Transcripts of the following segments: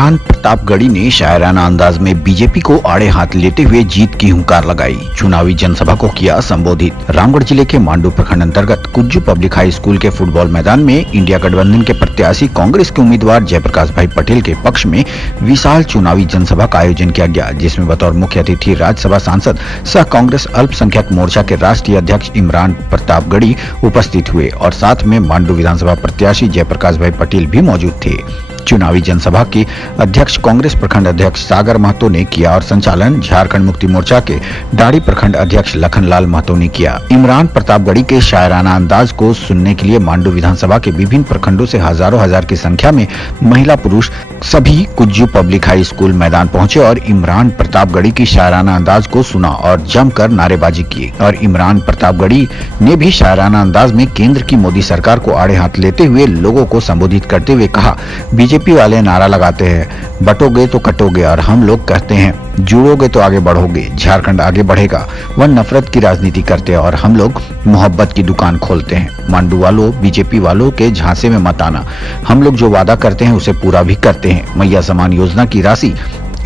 इमरान प्रतापगढ़ी ने शायराना अंदाज में बीजेपी को आड़े हाथ लेते हुए जीत की हुंकार लगाई। चुनावी जनसभा को किया संबोधित। रामगढ़ जिले के मांडू प्रखंड अंतर्गत कुज्जू पब्लिक हाई स्कूल के फुटबॉल मैदान में इंडिया गठबंधन के प्रत्याशी कांग्रेस के उम्मीदवार जयप्रकाश भाई पटेल के पक्ष में विशाल चुनावी जनसभा का आयोजन किया गया, जिसमें बतौर मुख्य अतिथि राज्यसभा सांसद सह कांग्रेस अल्पसंख्यक मोर्चा के राष्ट्रीय अध्यक्ष इमरान प्रतापगढ़ी उपस्थित हुए और साथ में मांडू विधानसभा प्रत्याशी जयप्रकाश भाई पटेल भी मौजूद थे। चुनावी जनसभा के अध्यक्ष कांग्रेस प्रखंड अध्यक्ष सागर महतो ने किया और संचालन झारखंड मुक्ति मोर्चा के डाड़ी प्रखंड अध्यक्ष लखनलाल महतो ने किया। इमरान प्रतापगढ़ी के शायराना अंदाज को सुनने के लिए मांडू विधानसभा के विभिन्न प्रखंडों से हजारों हजार की संख्या में महिला पुरुष सभी कुज्जू पब्लिक हाई स्कूल मैदान पहुंचे और इमरान प्रतापगढ़ी की शायराना अंदाज को सुना और जमकर नारेबाजी की। और इमरान प्रतापगढ़ी ने भी शायराना अंदाज में केंद्र की मोदी सरकार को आड़े हाथ लेते हुए लोगों को संबोधित करते हुए कहा, बीजेपी वाले नारा लगाते हैं बटोगे तो कटोगे और हम लोग कहते हैं जुड़ोगे तो आगे बढ़ोगे, झारखंड आगे बढ़ेगा। वह नफरत की राजनीति करते हैं और हम लोग मोहब्बत की दुकान खोलते हैं। मांडू वालों, बीजेपी वालों के झांसे में मत आना। हम लोग जो वादा करते हैं उसे पूरा भी करते हैं। मैया समान योजना की राशि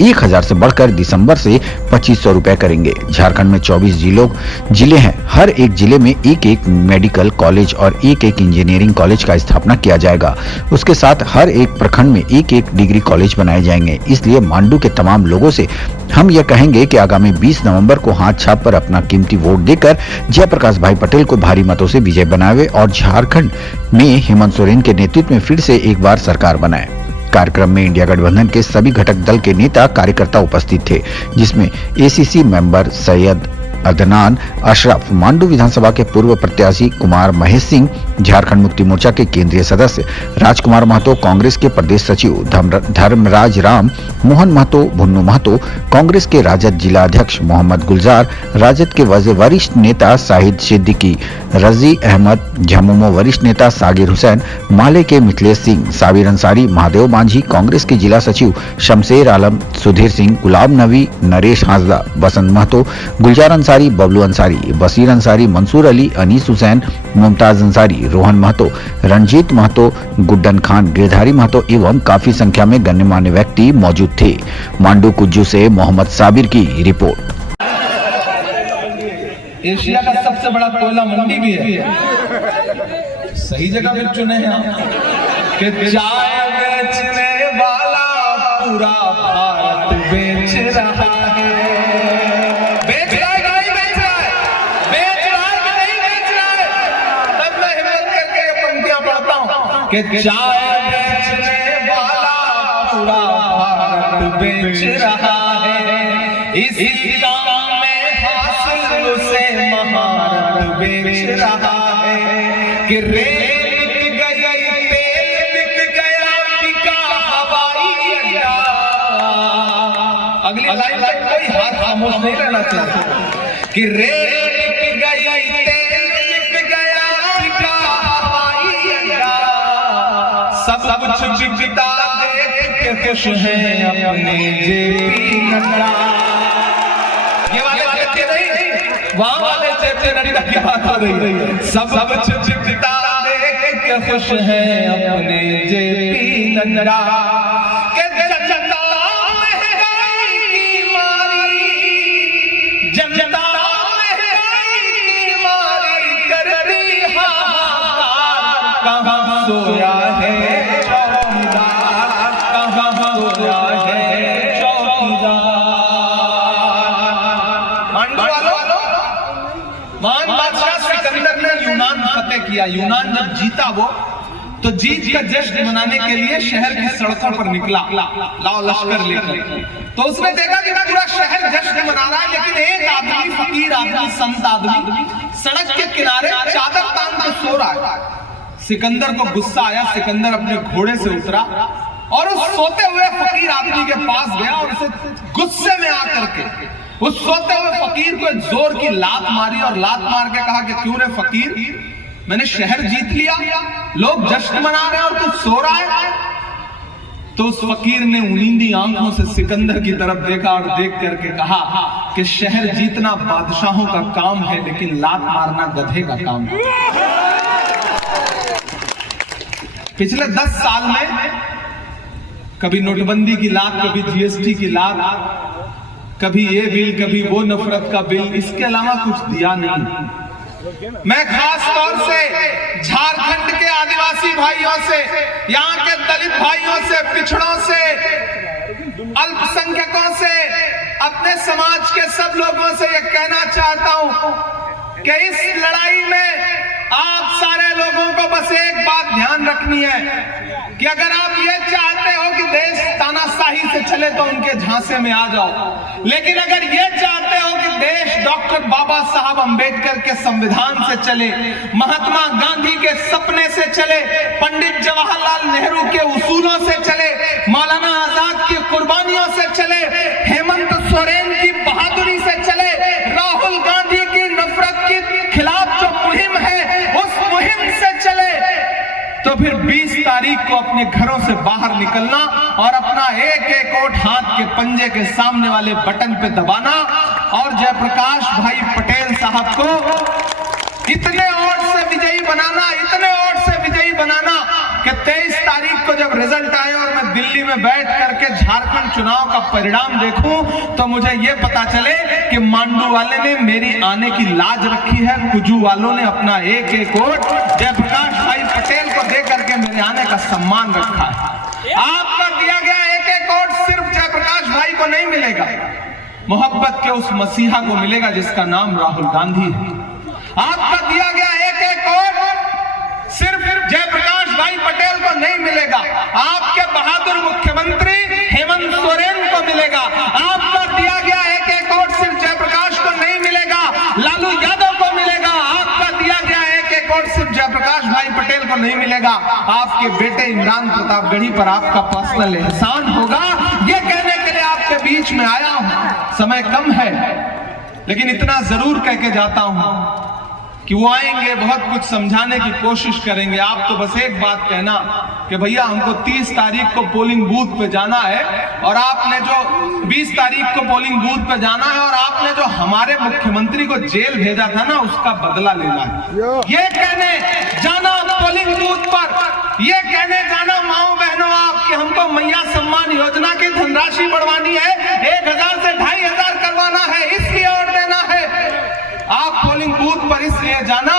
1000 से बढ़कर दिसंबर से 2500 रुपए करेंगे। झारखंड में 24 जिले हैं। हर एक जिले में एक मेडिकल कॉलेज और एक इंजीनियरिंग कॉलेज का स्थापना किया जाएगा। उसके साथ हर एक प्रखंड में एक डिग्री कॉलेज बनाए जाएंगे। इसलिए मांडू के तमाम लोगों से हम यह कहेंगे कि आगामी 20 नवंबर को हाथ छाप पर अपना कीमती वोट देकर जयप्रकाश भाई पटेल को भारी मतों से विजय बनावे और झारखंड में हेमंत सोरेन के नेतृत्व में फिर से एक बार सरकार बनाए। कार्यक्रम में इंडिया गठबंधन के सभी घटक दल के नेता कार्यकर्ता उपस्थित थे, जिसमें एसीसी मेंबर सैयद अदनान अशरफ, मांडू विधानसभा के पूर्व प्रत्याशी कुमार महेश सिंह, झारखंड मुक्ति मोर्चा के केंद्रीय सदस्य राजकुमार महतो, कांग्रेस के प्रदेश सचिव धर्मराज राम, मोहन महतो, भुन्नू महतो, कांग्रेस के राजद जिला अध्यक्ष मोहम्मद गुलजार, राजद के वरिष्ठ नेता शाहिद सिद्दीकी, रजी अहमद, झमुमो वरिष्ठ नेता सागिर हुसैन, माले के मिथिलेश सिंह, साबिर अंसारी, महादेव मांझी, कांग्रेस के जिला सचिव शमशेर आलम, सुधीर सिंह, गुलाब नबी, नरेश हांसदा, बसंत महतो, गुलजार अंसारी, बबलू अंसारी, बसीर अंसारी, मंसूर अली, अनीस हुसैन, मुमताज अंसारी, रोहन महतो, रणजीत महतो, गुड्डन खान, गिरधारी महतो एवं काफी संख्या में गण्यमान्य व्यक्ति मौजूद थे। मांडू कुज्जू से मोहम्मद साबिर की रिपोर्ट। एशिया का सबसे बड़ा कोयला मंडी भी है। सही जगह पे चुने हैं कि चाय बेचने वाला पूरा भारत बेच रहा है। बेच रहा है कि नहीं बेच रहा है? बेच रहा है कि नहीं बेच रहा है? तब मैं हिम्मत करके ये पंक्तियां पढ़ता हूं कि चाय बेचने वाला पूरा भारत बेच रहा है। इसी काम में हासिल उसे महारत बेच रहा है कि रेल बिक गई, तेल बिक गया, बिका हवाई अड्डा। अगली लाइन तक कोई हाथ खामोश नहीं रहना चाहिए कि रेल बिक गई, तेल बिक गया, बिका हवाई अड्डा। सब कुछ बिकता देख के खुश हैं अपने जेपी नड्डा। ये वाले नहीं, वहां वाले जेपी नड्डा की बात हो रही है। सब कुछ बिकता देख के खुश हैं अपने जेपी नड्डा। कहाँ सोया है चौकीदार, कहाँ सोया है चौकीदार। मांडू वालों, महान बादशाह सिकंदर ने यूनान फतेह किया। यूनान जब जीता वो तो जीत का जश्न मनाने के लिए शहर की सड़कों पर निकला, लाओ लश्कर लेकर। तो उसने देखा कि पूरा शहर जश्न मना रहा है, लेकिन एक आदमी, फकीर आदमी, संत आदमी सड़क के किनारे चादर तान कर सो रहा है। सिकंदर को गुस्सा आया। सिकंदर अपने घोड़े से उतरा और उस सोते हुए फकीर आदमी के पास गया और उसे गुस्से में आकर के उस सोते हुए फकीर को एक जोर की लात मारी और लात मार के कहा कि क्यों रे फकीर, मैंने शहर जीत लिया, लोग जश्न मना रहे हैं और तू सो रहा है। तो उस फकीर ने नींदी आंखों से सिकंदर की तरफ देखा और देख करके कहा कि शहर जीतना बादशाहों का काम है, लेकिन लात मारना गधे का काम है। पिछले 10 साल में कभी नोटबंदी की लात, कभी जीएसटी की लात, कभी ये बिल, कभी वो नफरत का बिल, इसके अलावा कुछ दिया नहीं। मैं खास तौर से झारखंड के आदिवासी भाइयों से, यहाँ के दलित भाइयों से, पिछड़ों से, अल्पसंख्यकों से, अपने समाज के सब लोगों से यह कहना चाहता हूं कि इस लड़ाई में आप सारे लोगों को बस एक बात ध्यान रखनी है कि अगर आप ये चाहते हो कि देश तानाशाही से चले तो उनके झांसे में आ जाओ, लेकिन अगर ये चाहते हो कि देश डॉक्टर बाबा साहब अंबेडकर के संविधान से चले, महात्मा गांधी के सपने से चले, पंडित जवाहरलाल नेहरू के उसूलों से चले, मौलाना आजाद की कुर्बानियों से चले, हेमंत सोरेन की बहादुरी से चले, राहुल गांधी की नफरत के खिलाफ जो मुहिम है उस मुहिम से चले, तो फिर 20 तारीख को अपने घरों से बाहर निकलना और अपना एक एक वोट हाथ के पंजे के सामने वाले बटन पे दबाना और जयप्रकाश भाई पटेल साहब को इतने वोट से विजयी बनाना, इतने वोट से विजयी बनाना कि 23 तारीख को जब रिजल्ट आए और मैं दिल्ली में बैठ करके झारखंड चुनाव का परिणाम देखूं तो मुझे यह पता चले कि मांडू वाले ने मेरी आने की लाज रखी है, कुजू वालों ने अपना एक एक वोट जयप्रकाश भाई पटेल को दे करके मेरे आने का सम्मान रखा है। आपका दिया गया एक एक वोट सिर्फ जयप्रकाश भाई को नहीं मिलेगा, मोहब्बत के उस मसीहा को मिलेगा जिसका नाम राहुल गांधी है। आपका दिया गया एक एक वोट सिर्फ जयप्रकाश भाई पटेल को नहीं मिलेगा, आपके बहादुर मुख्यमंत्री हेमंत सोरेन को मिलेगा। आपका दिया गया एक एक वोट सिर्फ जयप्रकाश को नहीं मिलेगा, लालू यादव को मिलेगा। आपका दिया गया एक एक वोट सिर्फ जयप्रकाश भाई पटेल को नहीं मिलेगा, आपके बेटे इमरान प्रतापगढ़ी पर आपका पर्सनल एहसान होगा। ये कहने के लिए आपके बीच में आया हूं। समय कम है लेकिन इतना जरूर कह के जाता हूं कि वो आएंगे, बहुत कुछ समझाने की कोशिश करेंगे। आप तो बस एक बात कहना कि भैया हमको 30 तारीख को पोलिंग बूथ पे जाना है और आपने जो 20 तारीख को पोलिंग बूथ पे जाना है और आपने जो हमारे मुख्यमंत्री को जेल भेजा था ना उसका बदला लेना है। ये कहने जाना पोलिंग बूथ पर, ये कहने जाना माओ बहनों आप कि हमको मैया सम्मान योजना की धनराशि बढ़वानी है, 1000 से 2500 करवाना है, इसलिए वोट देना है। आप पोलिंग बूथ पर इसलिए जाना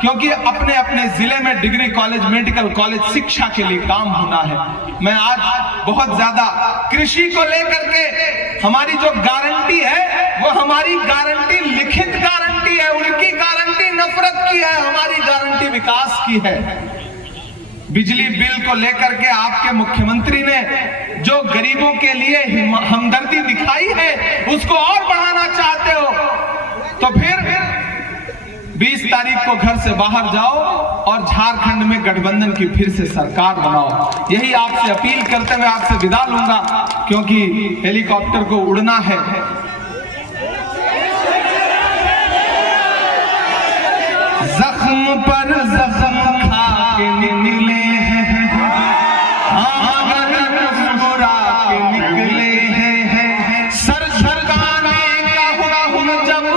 क्योंकि अपने अपने जिले में डिग्री कॉलेज, मेडिकल कॉलेज, शिक्षा के लिए काम होना है। मैं आज बहुत ज्यादा कृषि को लेकर के हमारी जो गारंटी है वो हमारी गारंटी लिखित गारंटी है, उनकी गारंटी नफरत की है, हमारी गारंटी विकास की है। बिजली बिल को लेकर के आपके मुख्यमंत्री ने जो गरीबों के लिए हमदर्दी दिखाई है उसको और बढ़ाना चाहते हो तो फिर 20 तारीख को घर से बाहर जाओ और झारखंड में गठबंधन की फिर से सरकार बनाओ। यही आपसे अपील करते हुए आपसे विदा लूंगा क्योंकि हेलीकॉप्टर को उड़ना है। जख्म पर जख्म खा के निकले हैं, मुस्कुरा के निकले हैं, सर झुकाने का हुक्म जब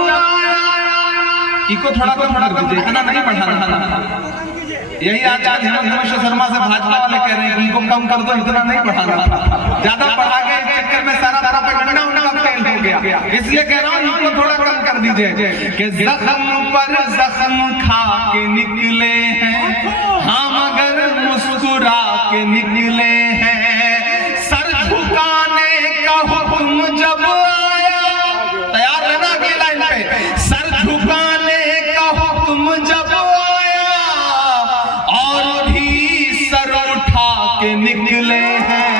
इको थोड़ा कर दीजिए, इतना नहीं बढ़ाना। यही आजकल हेमंत शर्मा से भाजपा वाले कह रहे हैं कि इनको कम कर दो, इतना नहीं बढ़ाना। ज्यादा बढ़ा के चक्कर में सारा प्रोपेगेंडा उनका फेल हो गया, इसलिए कह रहा हूँ इनको थोड़ा कम कर दीजिए कि जख्म पर जख्म खा के निकले हैं, हाँ मगर मुस्कुरा के निकले हैं, सर झुकाने का हुक्म जब आया, तैयार रहना अगली लाइन पे, सर झुकाने का हुक्म जब आया और भी सर उठा के निकले हैं,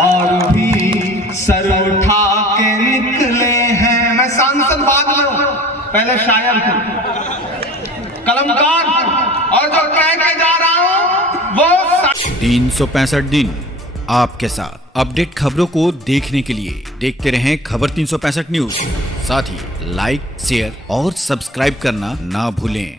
और भी सर उठा के निकले हैं। मैं सांसद बाद में हूं, पहले शायर हूं, कलमकार हूं और जो कह के जा रहा हूं वो 365 दिन आपके साथ। अपडेट खबरों को देखने के लिए देखते रहें खबर 365 न्यूज। साथ ही लाइक, शेयर और सब्सक्राइब करना ना भूलें।